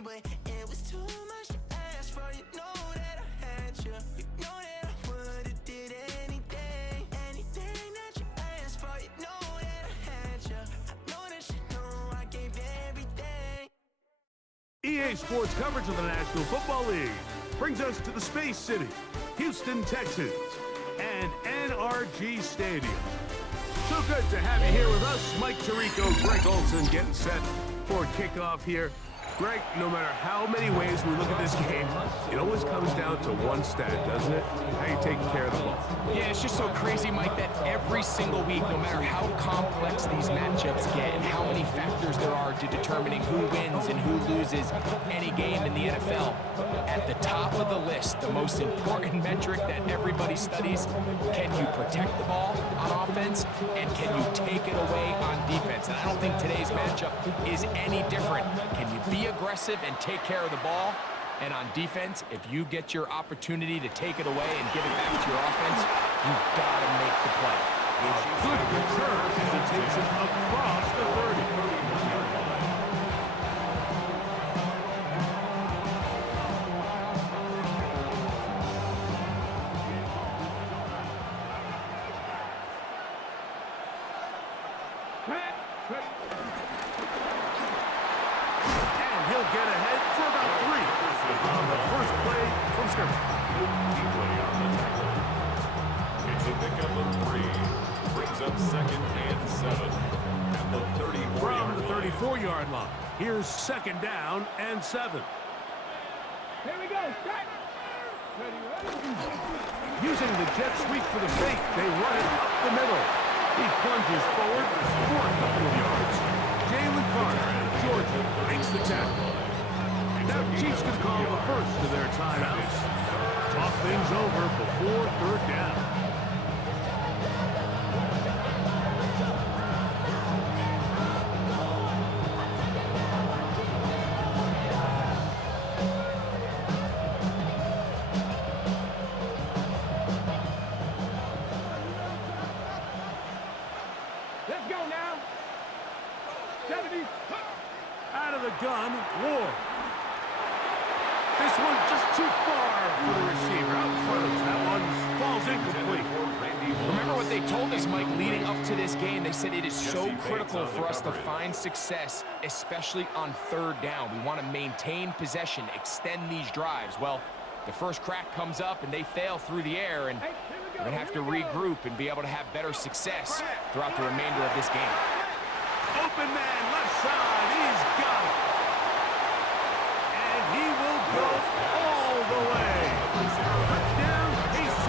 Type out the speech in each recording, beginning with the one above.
But it was too much to ask for. You know that I had you. You know that I would've did anything that you asked for. You know that I had you. I know that you know I gave everything. EA Sports coverage of the National Football League brings us to the Space City, Houston, Texas, and NRG Stadium. So good to have you here with us. Mike Tirico, Greg Olson getting set for kickoff here. Greg, no matter how many ways we look at this game, it always comes down to one stat, doesn't it? How you taking care of the ball. Yeah, it's just so crazy, Mike, that every single week, no matter how complex these matchups get and how many factors there are to determining who wins and who loses any game in the NFL, at the top of the list, the most important metric that everybody studies, can you protect the ball on offense and can you take it away on defense? And I don't think today's matchup is any different. Can you be aggressive and take care of the ball? And on defense, if you get your opportunity to take it away and give it back to your offense, you've got to make the play. A good return as he takes it across the 30. Get ahead for about 3 on the first play from scrimmage. It's a pickup of 3. Brings up 2nd and 7 at the 34-yard From the line. 34-yard line. Here's 2nd down and 7. Here we go. Start. Using the jet sweep for the fake, they run it up the middle. He plunges forward for a couple of yards. Jalen Carter, Georgia, makes the tackle. Now Chiefs can call the first of their timeouts. Talk things over before 3rd down. Let's go now. 70. Out of the gun, Ward. This one just too far for the receiver. Out front of that one falls incomplete. Remember what they told us, Mike, leading up to this game. They said it is so critical for us to find success, especially on 3rd down. We want to maintain possession, extend these drives. Well, the first crack comes up and they fail through the air, and we're going to have to regroup and be able to have better success throughout the remainder of this game. Open man, left side, he's got it. And he will go all the way. Touchdown, KC.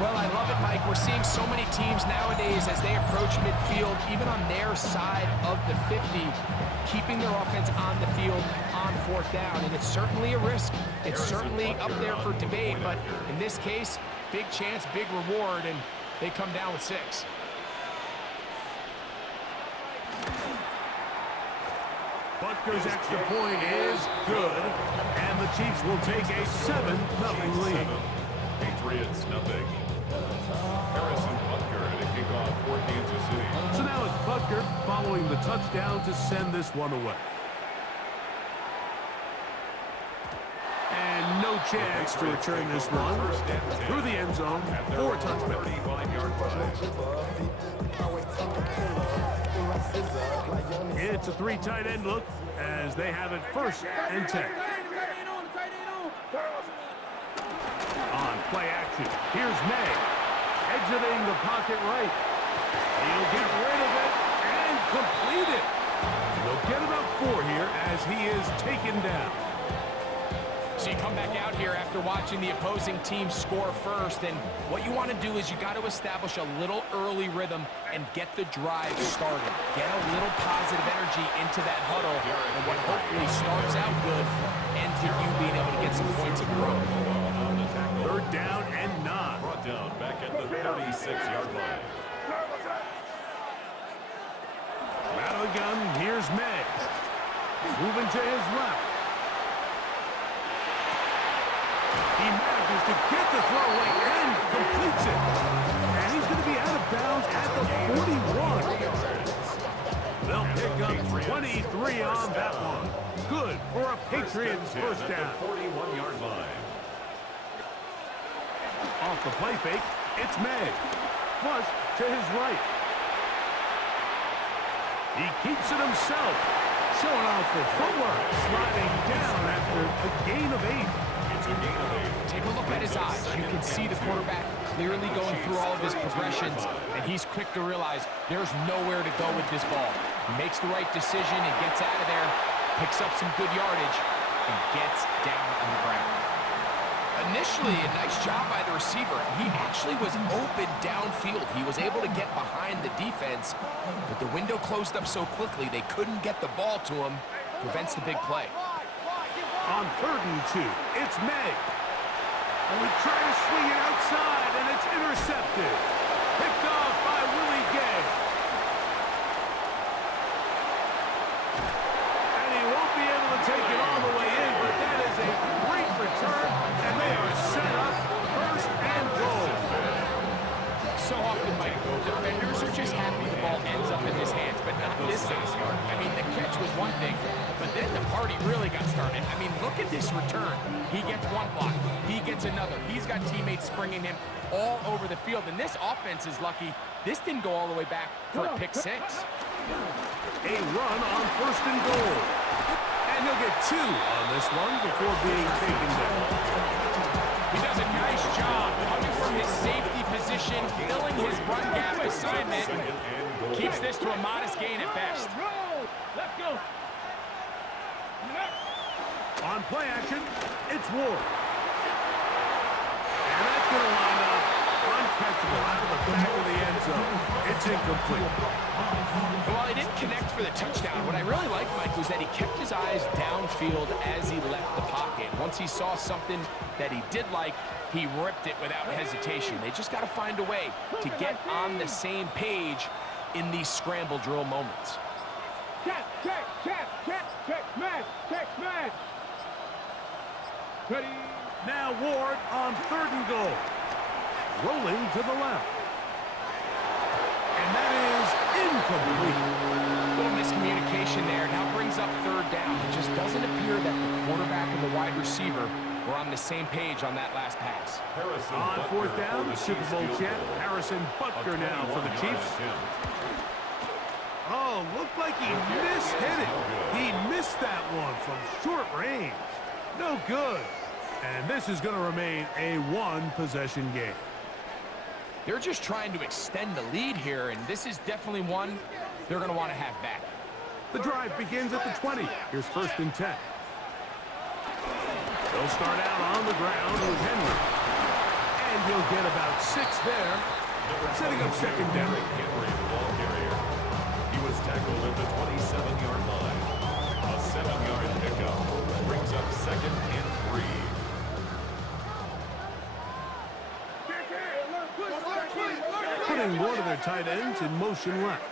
Well, I love it, Mike. We're seeing so many teams nowadays as they approach midfield, even on their side of the 50, keeping their offense on the field on 4th down. And it's certainly a risk. It's certainly up there for debate. But in this case, big chance, big reward, and they come down with 6. Butker's extra point is good, and the Chiefs will take a 7-0 lead. Patriots, nothing. Harrison Butker to kick off for Kansas City. So now it's Butker following the touchdown to send this one away. And no chance to return this one through the end zone for a touchback. 35-yard It's a 3 tight end look as they have it 1st and 10. On play action, here's May, exiting the pocket right. He'll get rid of it and complete it. And he'll get about 4 here as he is taken down. So you come back out here after watching the opposing team score first, and what you want to do is you got to establish a little early rhythm and get the drive started. Get a little positive energy into that huddle, and what hopefully starts out good ends with you being able to get some points of your own. 3rd down and 9. Brought down back at the 36-yard line. Out of the gun, here's May. Moving to his left. He manages to get the throw away and completes it. And he's going to be out of bounds at the 41. They'll pick up 23 on that one. Good for a Patriots first down. 41-yard line. Off the play fake, it's May. Flush to his right. He keeps it himself. Showing off the footwork. Sliding down after a gain of 8. It's a gain of 8. Take a look at his eyes. You can see the quarterback clearly going through all of his progressions, and he's quick to realize there's nowhere to go with this ball. He makes the right decision and gets out of there, picks up some good yardage, and gets down on the ground. Initially, a nice job by the receiver. He actually was open downfield. He was able to get behind the defense, but the window closed up so quickly they couldn't get the ball to him. Prevents the big play. On 3rd and 2, it's May. And we try to swing it outside, and it's intercepted. Picked off by Willie Gay. And he won't be able to take it all the way in, but that is a great return, and they are set up 1st and goal. So often, Mike, defenders are just happy the ball ends up in his hands, but not this time. I mean, the catch was one thing, but then the party really got started. I mean, look at this return. He gets one block. He gets another. He's got teammates springing him all over the field, and this offense is lucky. This didn't go all the way back for a pick 6. A run on 1st and goal. And he'll get 2 on this one before being taken down. He does a nice job coming from his safety position, filling his run gap assignment. Keeps this to a modest gain at best. Let's go. On play action, it's Ward. And that's going to line up uncatchable out of the back of the end zone. It's incomplete. While he didn't connect for the touchdown, what I really liked, Mike, was that he kept his eyes downfield as he left the pocket. Once he saw something that he did like, he ripped it without hesitation. They just got to find a way to get on the same page in these scramble drill moments. Check, man. Ready. Now Ward on 3rd and goal. Rolling to the left. And that is incomplete. Little miscommunication there. Now brings up 3rd down. It just doesn't appear that the quarterback and the wide receiver were on the same page on that last pass. On 4th down, Super Bowl champ Harrison Butker now for the Chiefs. Oh, looked like he mishit it. He missed that one from short range. No good. And this is going to remain a 1-possession game. They're just trying to extend the lead here, and this is definitely one they're going to want to have back. The drive begins at the 20. Here's 1st and 10. They'll start out on the ground with Henry. And he'll get about 6 there, setting up 2nd down. Henry, the ball carrier. He was tackled at the 27-yard line. A 7-yard pickup brings up 2nd and 3. Putting one of their tight ends in motion left.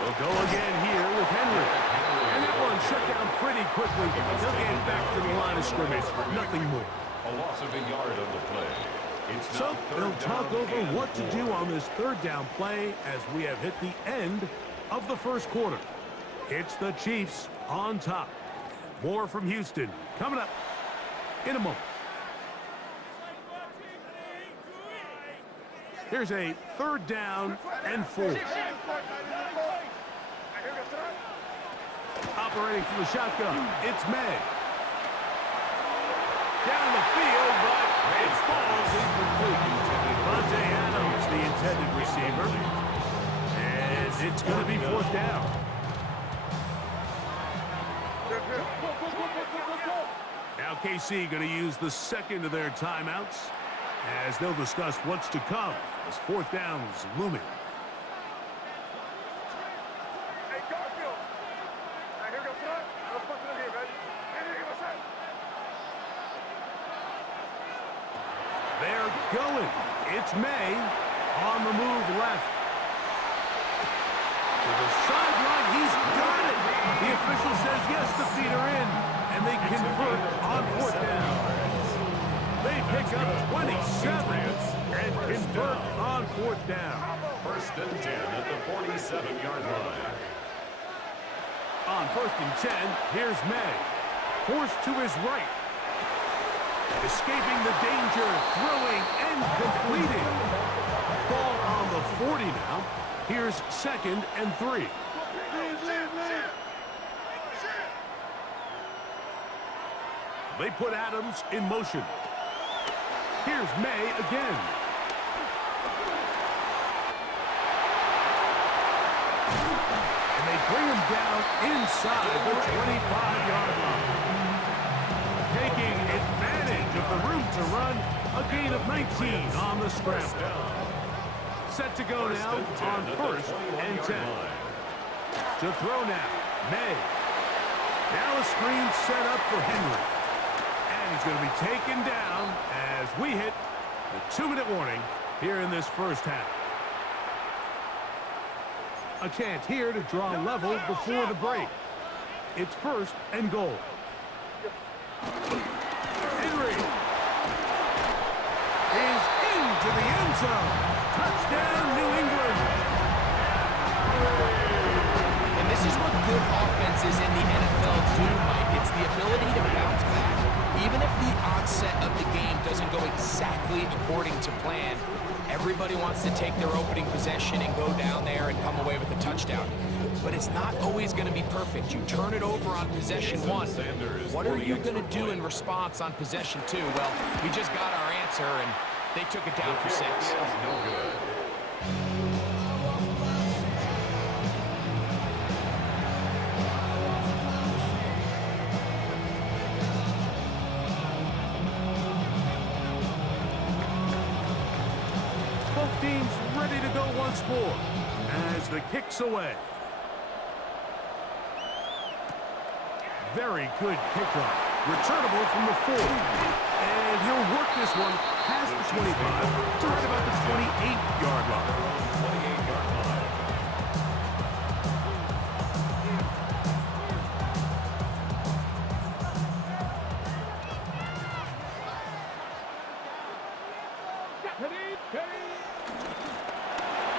They'll go again here with Henry. And that one shut down pretty quickly. They'll get back to the line of scrimmage. Nothing more. A loss of a yard on the play. It's So now they'll 3rd talk down over and what to 4. do on this 3rd down play as we have hit the end of the 1st quarter. It's the Chiefs on top. More from Houston coming up in a moment. Here's a 3rd down and 4. Operating from the shotgun, it's May. Down the field, but it falls incomplete. Devontae Adams, the intended receiver. And it's going to be 4th down. Now KC going to use the 2nd of their timeouts as they'll discuss what's to come as 4th down is looming. They're going. It's May on the move left. To the sideline, he's got it. The official says yes, the feet are in, and they convert on 4th down. They pick up 27 and convert on 4th down. First and 10 at the 47-yard line. On 1st and 10, here's May. Forced to his right. Escaping the danger, throwing and completing. Ball on the 40 now. Here's 2nd and 3. They put Adams in motion. Here's May again. And they bring him down inside the 25-yard line. Taking advantage of the room to run, a gain of 19 on the scramble. Set to go now on 1st and 10. To throw now, May. Now a screen set up for Henry. And he's going to be taken down as we hit the 2-minute warning here in this first half. A chance here to draw level before the break. It's 1st and goal. Henry is into the end zone. Touchdown, New England. And this is what good offenses in the NFL do, Mike. It's the ability to bounce back. Even if the onset of the game doesn't go exactly according to plan, everybody wants to take their opening possession and go down there and come away with a touchdown. But it's not always going to be perfect. You turn it over on possession 1. What are you going to do in response on possession 2? Well, we just got our answer, and they took it down for 6. No good. Both teams ready to go once more as the kick's away. Very good kickoff. Returnable from the 4. And he'll work this one past the 25 to right about the 28-yard line. 28-yard line.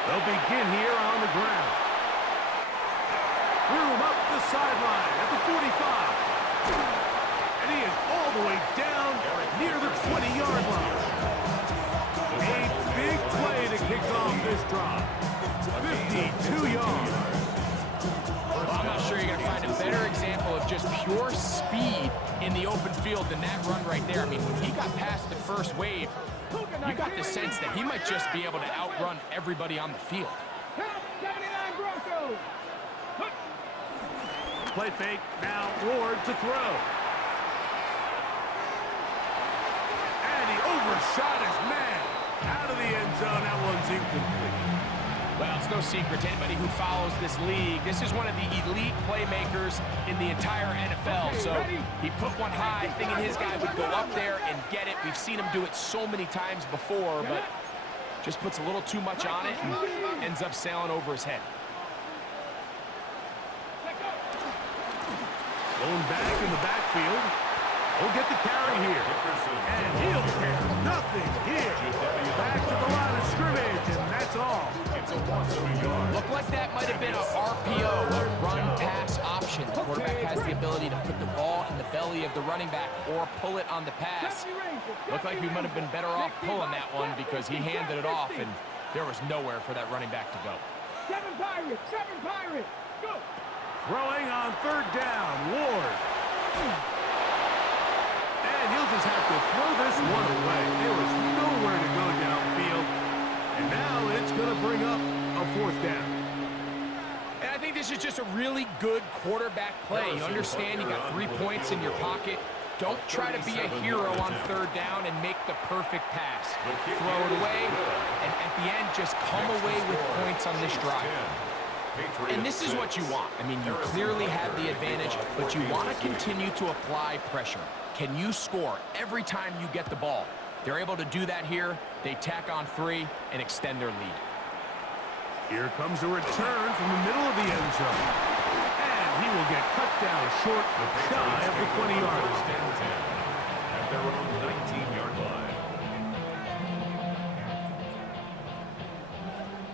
They'll begin here on the ground. Room up the sideline at the 45. And he is all the way down near the 20-yard line. A big play to kick off this drive. 52 yards. Well, I'm not sure you're going to find a better example of just pure speed in the open field than that run right there. I mean, when he got past the first wave, you got the sense that he might just be able to outrun everybody on the field. Play fake, now Ward to throw. And he overshot his man. Out of the end zone, that one's incomplete. Well, it's no secret to anybody who follows this league. This is one of the elite playmakers in the entire NFL. So he put one high, thinking his guy would go up there and get it. We've seen him do it so many times before, but just puts a little too much on it and ends up sailing over his head. Going back in the backfield. He'll get the carry here. And he'll get nothing here. Back to the line of scrimmage, and that's all. Looked like that might have been a RPO, a run-pass option. The quarterback has the ability to put the ball in the belly of the running back or pull it on the pass. Looked like we might have been better off pulling that one because he handed it off, and there was nowhere for that running back to go. 7 Pirates, go! Throwing on 3rd down, Ward. And he'll just have to throw this one away. There was nowhere to go downfield. And now it's going to bring up a 4th down. And I think this is just a really good quarterback play. You understand you got 3 points in your pocket. Don't try to be a hero on 3rd down and make the perfect pass. Throw it away, and at the end, just come away with points on this drive. And this is what you want. I mean, you clearly have the advantage, but you want to continue to apply pressure. Can you score every time you get the ball? They're able to do that here. They tack on 3 and extend their lead. Here comes a return from the middle of the end zone. And he will get cut down short, shy of the 20-yard line. At their own 19-yard line.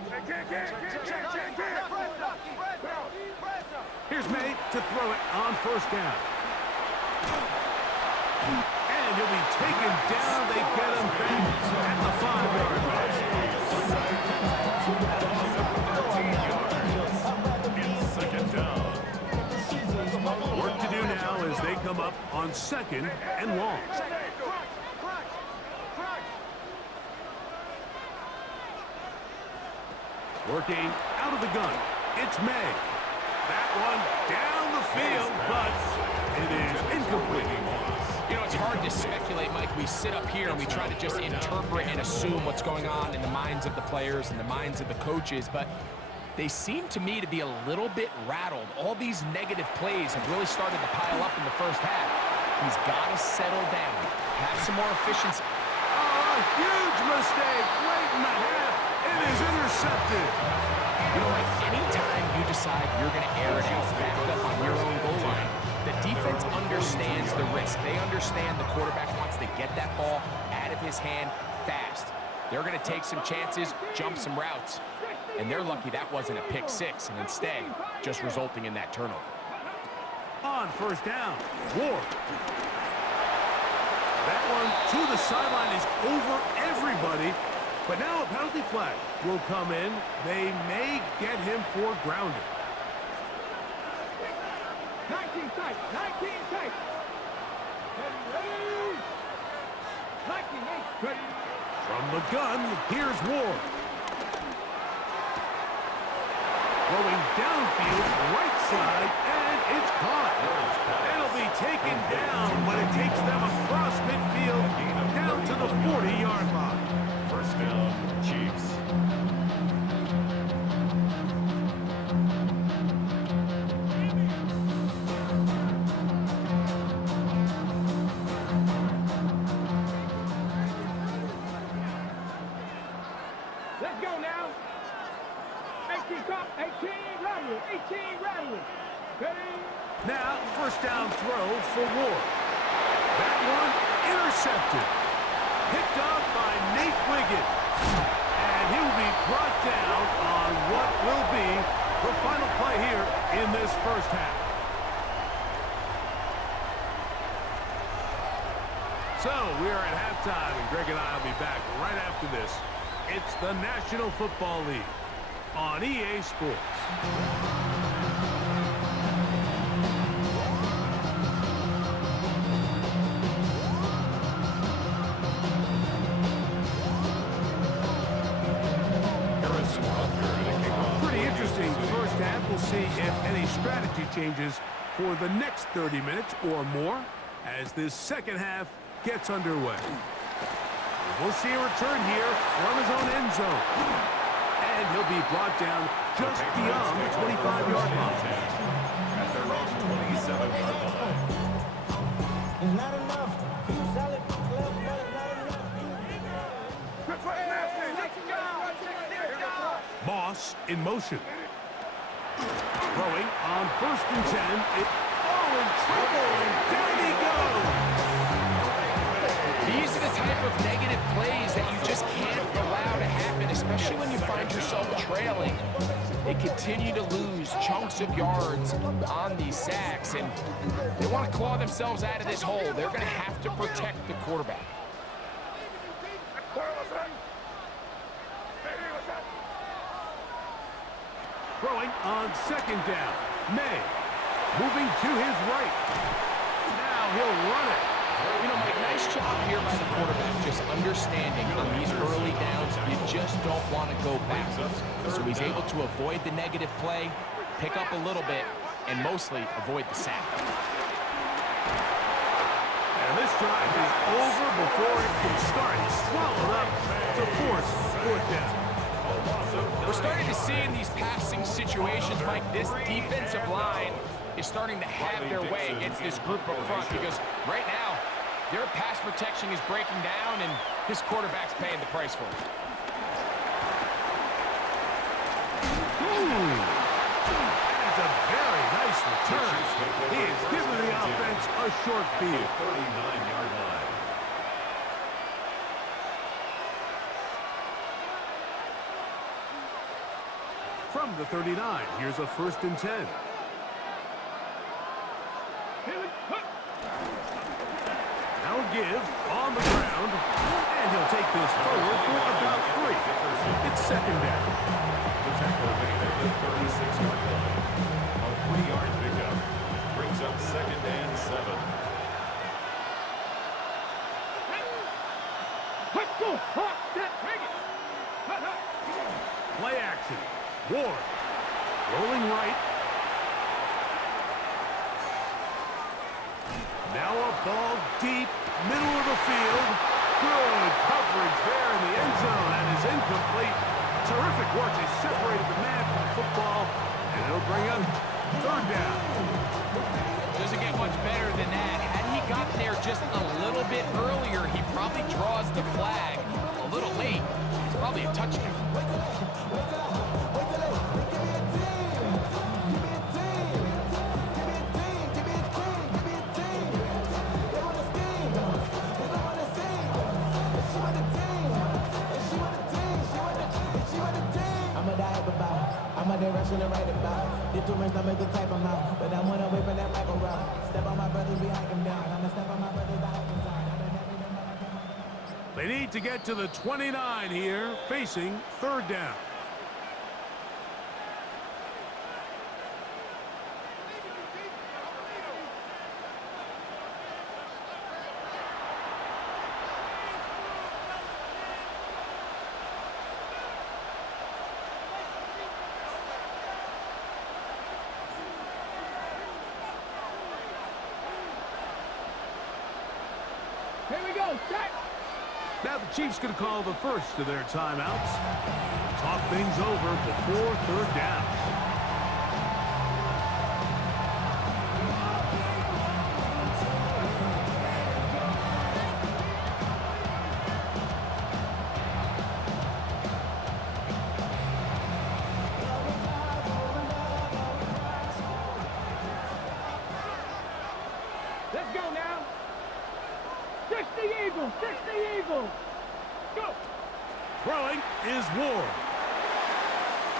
They can't Here's May to throw it on first down. And he'll be taken down. They get him back at the 5-yard line. Second down. Work to do now as they come up on second and long. Working out of the gun. It's May. That one down the field, but it is incomplete. You know, it's hard to speculate, Mike. We sit up here and we try to just interpret and assume what's going on in the minds of the players and the minds of the coaches, but they seem to me to be a little bit rattled. All these negative plays have really started to pile up in the first half. He's got to settle down, have some more efficiency. Oh, a huge mistake late in the half. It is intercepted. You know, like anytime you decide you're going to air it out back up on your own goal line, the defense understands the risk. They understand the quarterback wants to get that ball out of his hand fast. They're going to take some chances, jump some routes, and they're lucky that wasn't a pick six, and instead just resulting in that turnover. On first down, Ward. That one to the sideline is over everybody. But now a penalty flag will come in. They may get him for grounding. 19 tight, 19 tight. Ready. 19, ready. From the gun, here's Ward. Throwing downfield, right side, and it's caught. It'll be taken down, but it takes them across midfield down to the 40-yard line. First down, Chiefs. Let's go now. 18 top, 18 rattling, 18 rattling. Ready. Now, first down throw for Ward. That one intercepted. Picked off by Nate Wiggins. And he will be brought down on what will be the final play here in this first half. So, we are at halftime, and Greg and I will be back right after this. It's the National Football League on EA Sports. Pretty interesting first half. We'll see if any strategy changes for the next 30 minutes or more as this second half gets underway. We'll see a return here from his own end zone. And he'll be brought down just beyond the 25-yard line. At their own 27-yard line. It's not enough. Keep solid, left, but it's not enough. Moss in motion. Throwing on first and 10. In trouble, and down he goes. These are the type of negative plays that you just can't allow to happen, especially when you find yourself trailing. They continue to lose chunks of yards on these sacks, and they want to claw themselves out of this hole. They're going to have to protect the quarterback. Throwing on second down. May moving to his right. Now he'll run it. You know, Mike, nice job here by the quarterback, just understanding on these early downs, you just don't want to go backwards. So he's able to avoid the negative play, pick up a little bit, and mostly avoid the sack. And this drive is over before it can start. He's swallowed up to force fourth down. We're starting to see in these passing situations, Mike, this defensive line is starting to have their way against this group up front because right now, their pass protection is breaking down and his quarterback's paying the price for it. That's a very nice return. He has given the offense a short field. 39-yard line. From the 39, here's a first and 10. Now a give on the ground, and he'll take this forward for about 3. It's second down. The tackle made at the 36-yard line. A 3-yard pickup brings up second and 7. Play action. Ward. Rolling right. Now a ball deep, middle of the field. Good coverage there in the end zone, and is incomplete. Terrific work. They separated the man from the football, and it'll bring him third down. Doesn't get much better than that. Had he gotten there just a little bit earlier, he probably draws the flag a little late. It's probably a touchdown. I'm a direction to write about. Did too much, I make the type I'm out. But I wanna wait for that Michael route. Step on my brothers, we hike him down. I'ma step on my brothers, I hike him down. They need to get to the 29 here, facing third down. Here we go, set. Now the Chiefs going to call the first of their timeouts. Talk things over before third down. Let's go now. 60 Eagles, 60 Eagles. Go. Throwing is Ward.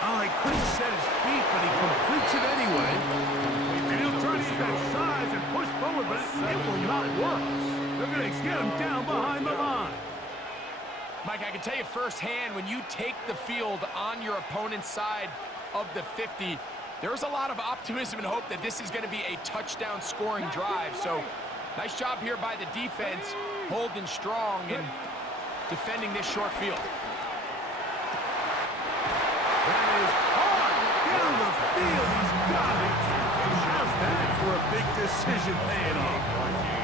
Oh, he couldn't set his feet, but he completes it anyway. And he'll try to use that size and push forward, but it will not work. They're going to get him down behind the line. Mike, I can tell you firsthand, when you take the field on your opponent's side of the 50, there's a lot of optimism and hope that this is going to be a touchdown scoring drive. So nice job here by the defense, holding strong and defending this short field. That is hard down the field. He's got it. How's that for a big decision paying off?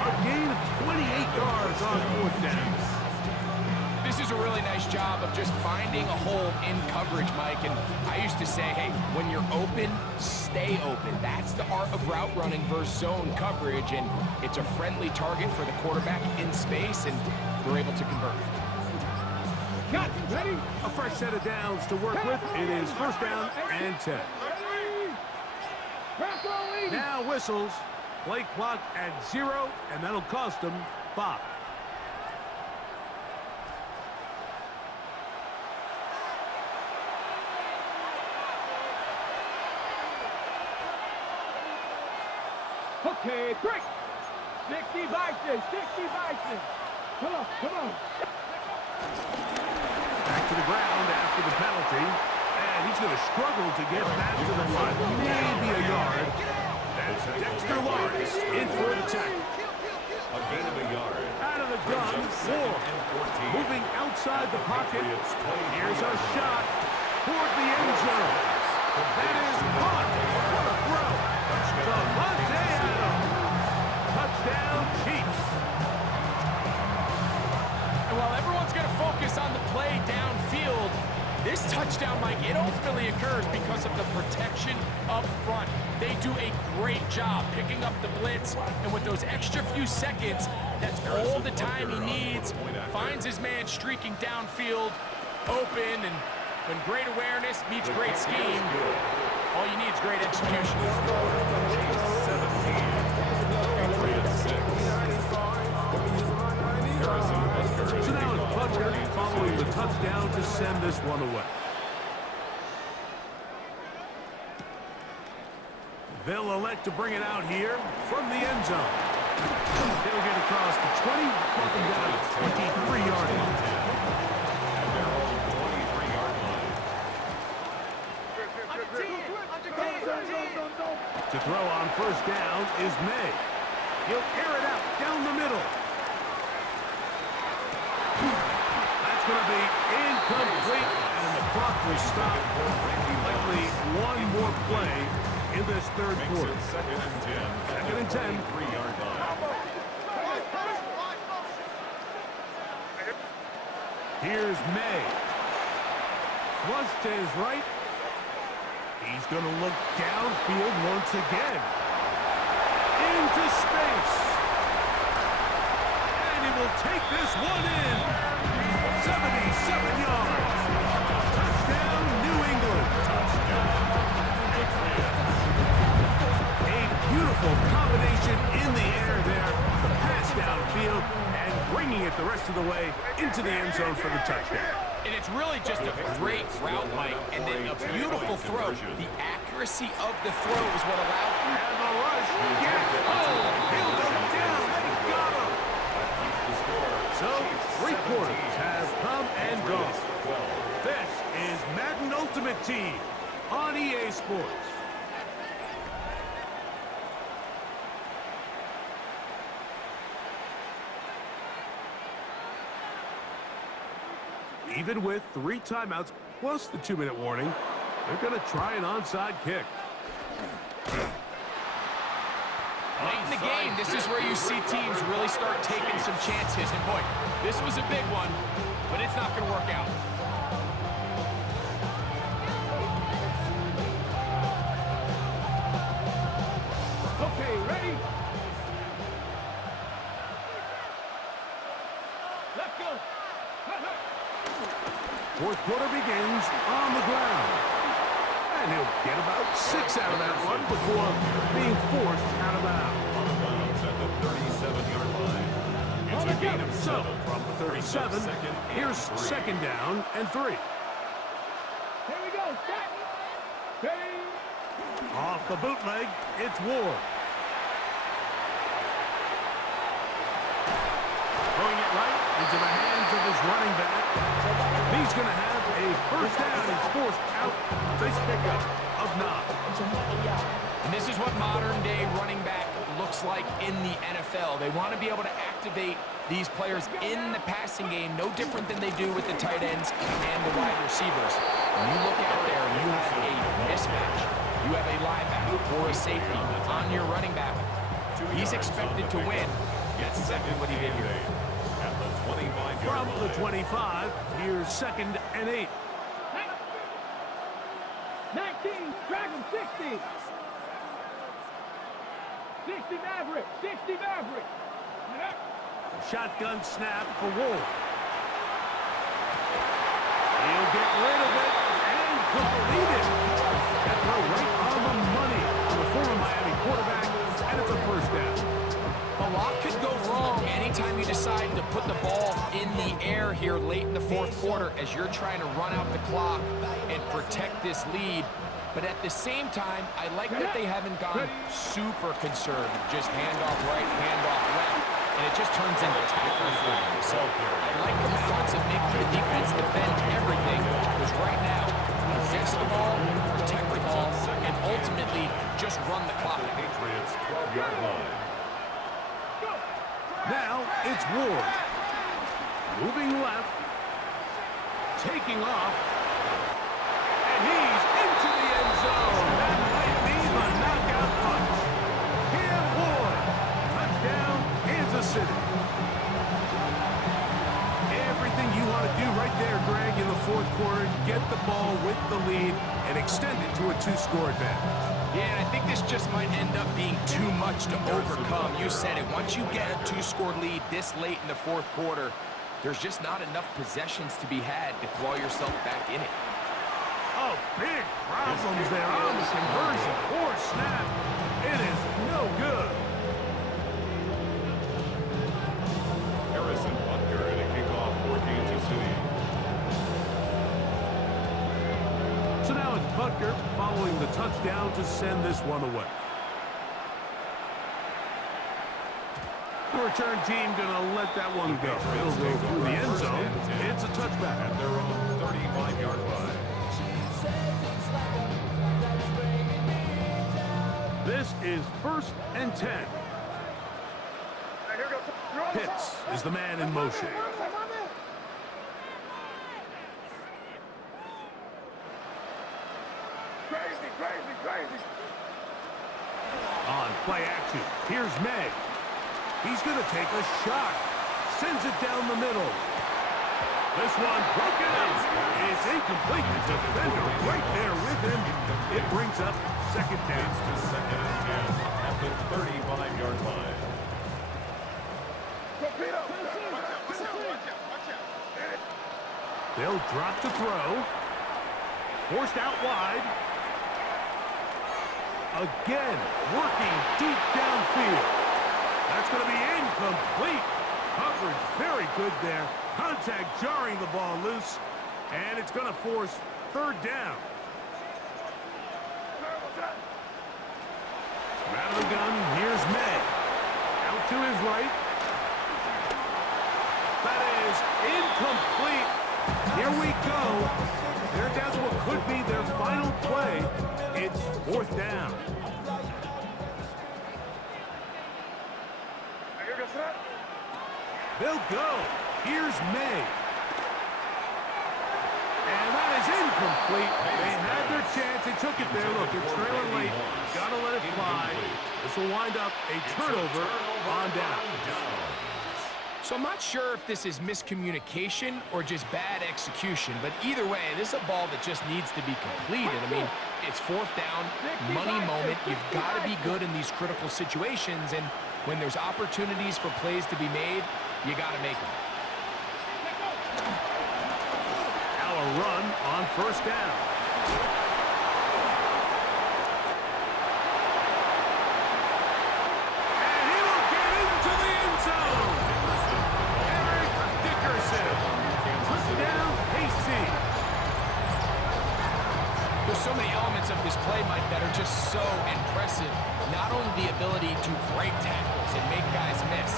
A gain of 28 yards on fourth down. This is a really nice job of just finding a hole in coverage, Mike. And I used to say, hey, when you're open, stay open. That's the art of route running versus zone coverage. And it's a friendly target for the quarterback in space, and they're able to convert. Got ready. A fresh set of downs to work with. It is first down and 10. Now whistles. Play clock at 0, and that'll cost them 5. Okay, break. 60 Bison, 60 Bison. Come on, come on. Back to the ground after the penalty, and he's going to struggle to get back to the line. Maybe a yard. That's Dexter Lawrence in for the tackle. A gain of a yard. Out of the gun, Ward. Moving outside the pocket. Here's a shot toward the end zone. That is caught. What a throw. Devontae Adams. Touchdown, Chiefs. And while everyone's going to focus on the play downfield, this touchdown, Mike, it ultimately occurs because of the protection up front. They do a great job picking up the blitz, and with those extra few seconds, that's all the time he needs. Finds his man streaking downfield, open, and when great awareness meets great scheme, all you need is great execution. 17. Patriots 6. So now it's Butker following the touchdown to send this one away. They'll elect to bring it out here from the end zone. They'll get across the 20, welcome down to 23-yard line. At their own 23-yard line. To throw on first down is May. He'll air it out down the middle. That's going to be incomplete, and the clock will stop. Likely one more play in this third quarter. Second and 10. Second and 10. 3-yard line. Here's May. Flush to his right. He's going to look downfield once again. Into space. And he will take this one in. 77 yards. Touchdown, New England. A beautiful combination in the air there. The pass downfield and bringing it the rest of the way into the end zone for the touchdown. And it's really just a great route, Mike, and then a beautiful throw. The accuracy of the throw is what allowed him. And the rush gets home. He'll go down. They got him. So, 3 quarters have come and gone. This is Madden Ultimate Team on EA Sports. Even with 3 timeouts plus the 2-minute warning, they're going to try an onside kick. Late in the game, this is where you see teams really start taking some chances. And boy, this was a big one, but it's not going to work out. Okay, ready? Let's go. Fourth quarter begins on the ground. And he'll get about 6 out of that one before being forced out of bounds. On the bounds at the 37-yard line. It's a gain of So, 7. from the 37, here's second down and 3. Here we go. Set. Ready? Off the bootleg, it's Ward. Throwing it right into the hands of his running back. He's going to have a first down. He's forced out. This pickup of 9. And this is what modern-day running back looks like in the NFL. They want to be able to activate these players in the passing game, no different than they do with the tight ends and the wide receivers. When you look out there and you have a mismatch, you have a linebacker or a safety on your running back, he's expected to win. That's exactly what he did here. At the 25-yard From line. the 25, here's second and 8. 19, drag him, 60. 60 Maverick, 60 Maverick. Shotgun snap for Ward. He'll get rid of it and complete it. That throw right on the money for the former Miami quarterback, and it's a first down. A lot could go wrong anytime you decide to put the ball in the air here late in the fourth quarter as you're trying to run out the clock and protect this lead. But at the same time, I like that they haven't gone super conservative. Just handoff right, handoff left, and it just turns into tackling football. So I like the balance of making the defense defend everything, because right now, possess the ball, protect the ball, and ultimately just run the clock. Patriots 12-yard line. Now it's Ward. Moving left. Taking off. And he's into the end zone. That might be the knockout punch. Cam Ward. Touchdown, Kansas City. Everything you want to do right there, Greg, in the fourth quarter. Get the ball with the lead and extend it to a 2-score advantage. Yeah, and I think this just might end up being too much to overcome. You said it. Once you get a 2-score lead this late in the fourth quarter, there's just not enough possessions to be had to claw yourself back in it. Oh, big problems there on the conversion. Poor snap. It is no good. Harrison Butker in a kickoff for Kansas City. So now it's Butker following the touchdown to send this one away. The return team gonna let that one go. It'll go through the end zone. It's a touchback. At their own 35-yard line. This is 1st and 10. Pitts is the man in motion. Crazy. On play action, here's May. He's going to take a shot. Sends it down the middle. This one broken out. It's incomplete. The defender right there with him. It brings up 2nd down. To 2nd and 10 at the 35-yard line. They'll drop to throw. Forced out wide. Again, working deep downfield. That's going to be incomplete. Coverage very good there. Contact jarring the ball loose. And it's going to force 3rd down. Out of the gun, here's May. Out to his right. That is incomplete. Here we go. They're down to what could be their final play. It's 4th down. They'll go. Here's May. And that is incomplete. They had their chance. They took it there. Look, they're trailing late. Got to let it fly. This will wind up a turnover on down. So I'm not sure if this is miscommunication or just bad execution, but either way, this is a ball that just needs to be completed. I mean, it's 4th down, money moment. You've got to be good in these critical situations, and when there's opportunities for plays to be made, you got to make them. Now a run on 1st down. There's so many elements of this play, Mike, that are just so impressive. Not only the ability to break tackles and make guys miss,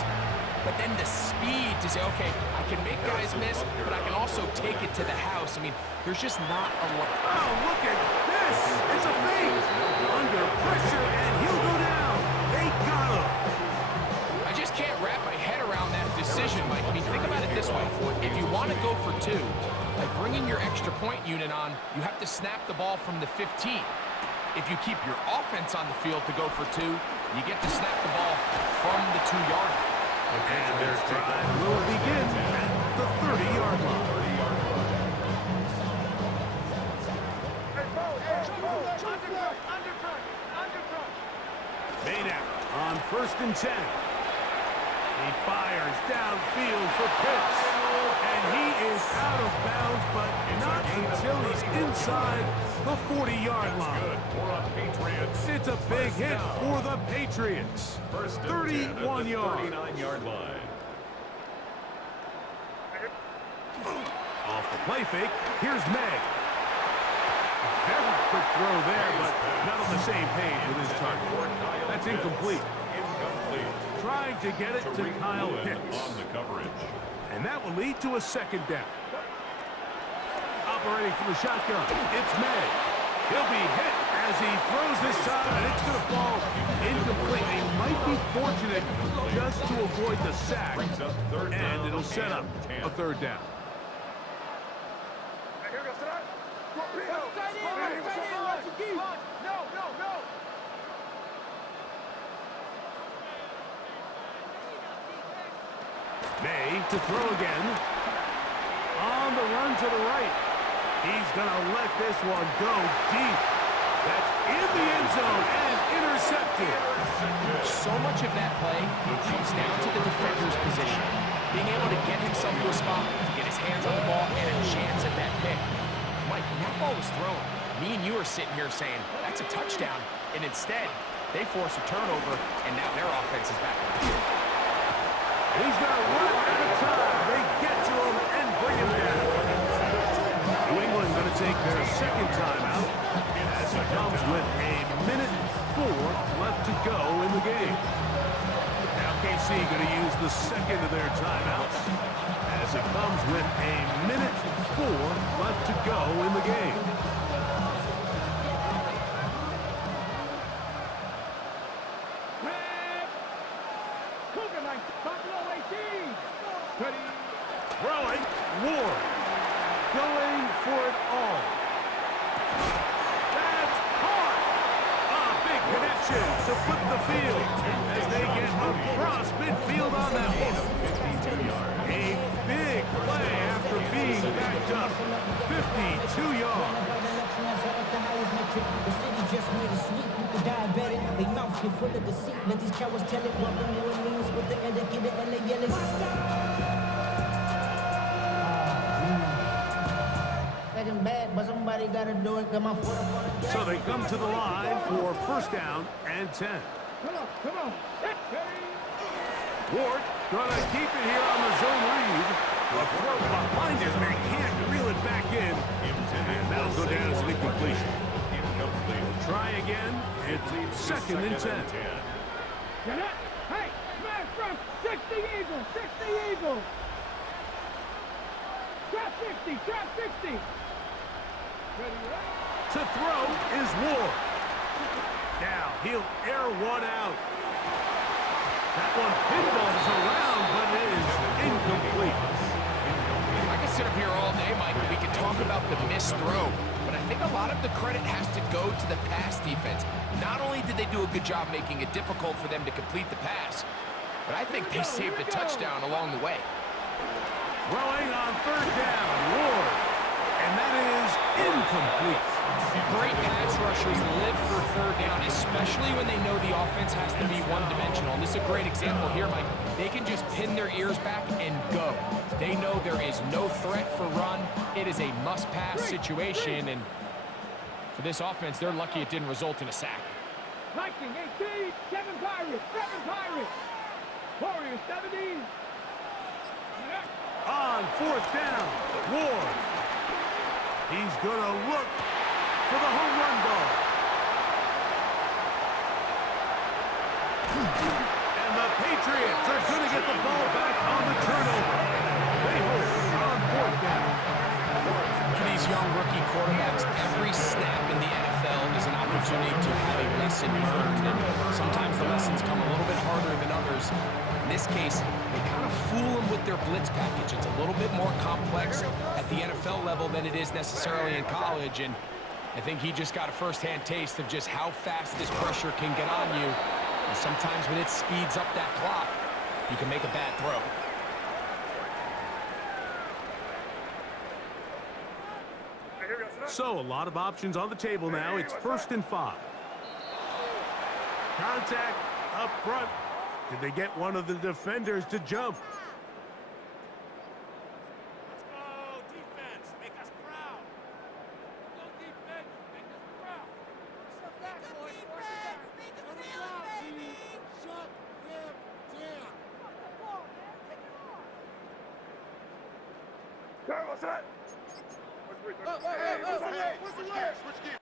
but then the speed to say, okay, I can make guys miss, but I can also take it to the house. I mean, there's just not a lot. Oh, look at this. It's a fake. Under pressure, and he'll go down. They got him. I just can't wrap my head around that decision, Mike. I mean, think about it this way. If you want to go for 2, by bringing your extra point unit on, you have to snap the ball from the 15. If you keep your offense on the field to go for 2, you get to snap the ball from the 2-yard line. And their drive will begin at the 30-yard line. Maynard on 1st and 10. He fires downfield for Pitts. And he is out of bounds, but not until he's inside the 40-yard line. It's a big hit for the Patriots. 31 yards. 39-yard line. Off the play fake, here's May. A very quick throw there, but not on the same page with his target. That's incomplete. Trying to get it to Kyle Pitts. On the coverage. And that will lead to a 2nd down. Operating from the shotgun, it's May. He'll be hit as he throws this time, and it's going to fall incomplete. They might be fortunate just to avoid the sack, and it'll set up a 3rd down. May to throw again. On the run to the right. He's going to let this one go deep. That's in the end zone and intercepted. So much of that play comes down to the defender's position. Being able to get himself to a spot, to get his hands on the ball, and a chance at that pick. Mike, when that ball was thrown, me and you are sitting here saying, that's a touchdown. And instead, they force a turnover, and now their offense is back on the field. He's got one at a time. They get to him and bring him down. New England going to take their 2nd timeout as it comes with a minute 4 left to go in the game. Now OKC going to use the second of their timeouts as it comes with a minute 4 left to go in the game. Cougar Knights, Buffalo 18. Ready. Throwing, Ward going for it all. That's hard. A big connection to flip the field as they get across midfield on that one. A big play after being backed up. 52 yards. The city just made a sweep. People diabetic, they mouth get full of deceit. Let these cowards tell it. Welcome to New Orleans with the etiquette, the LA yelling. Second bad, but somebody gotta do it. Come on, So they come to the line for first down and 10. Come on. Ward gonna keep it here on the zone read. A throw behind his man, can't reel it back in. And that'll go down as an incompletion. We'll try again. It's second and 10. Hey, smash front. 60 Eagles. 60 Eagles. Trap 60. Trap 60. To throw is Ward. Now he'll air one out. That one pinballs around, but it is incomplete. I can sit up here all day, Mike, and we can talk about the missed throw, but I think a lot of the credit has to go to the pass defense. Not only did they do a good job making it difficult for them to complete the pass, but I think they saved the touchdown along the way. Throwing on third down, Ward. And that is incomplete. Great pass rushers live for third down, especially when they know the offense has to be one-dimensional. And this is a great example here, Mike. They can just pin their ears back and go. They know there is no threat for run. It is a must-pass situation, and for this offense, they're lucky it didn't result in a sack. Viking 18. 7 Pirates. 7 Pirates. Warriors 70. On fourth down, Ward. He's going to look for the home run ball. And the Patriots are going to get the ball back on the turnover. They hold on fourth down. For these young rookie quarterbacks, every snap in the NFL is an opportunity to have a lesson learned, and sometimes the lessons come a little bit harder than others. In this case, they kind of fool them with their blitz package. It's a little bit more complex at the NFL level than it is necessarily in college, and I think he just got a first-hand taste of just how fast this pressure can get on you. And sometimes when it speeds up that clock, you can make a bad throw. So a lot of options on the table now. It's 1st and 5. Contact up front. Did they get one of the defenders to jump? Let's go, defense. Make us proud. Go defense. Make us proud. Shut that, boy. Defense. Make us proud, baby. Shut them down. Fuck the ball, man. Take it off. Carl, what's that? What's the word? Switch gears.